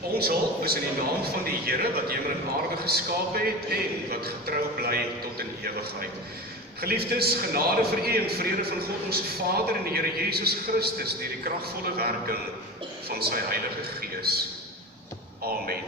Ons hulp is in die naam van die Here wat hemel en aarde geskaap het en wat getrou bly tot in ewigheid. Geliefdes, genade vir u en vrede van God ons Vader en die Here Jesus Christus deur die kragvolle werking van sy Heilige Gees. Amen.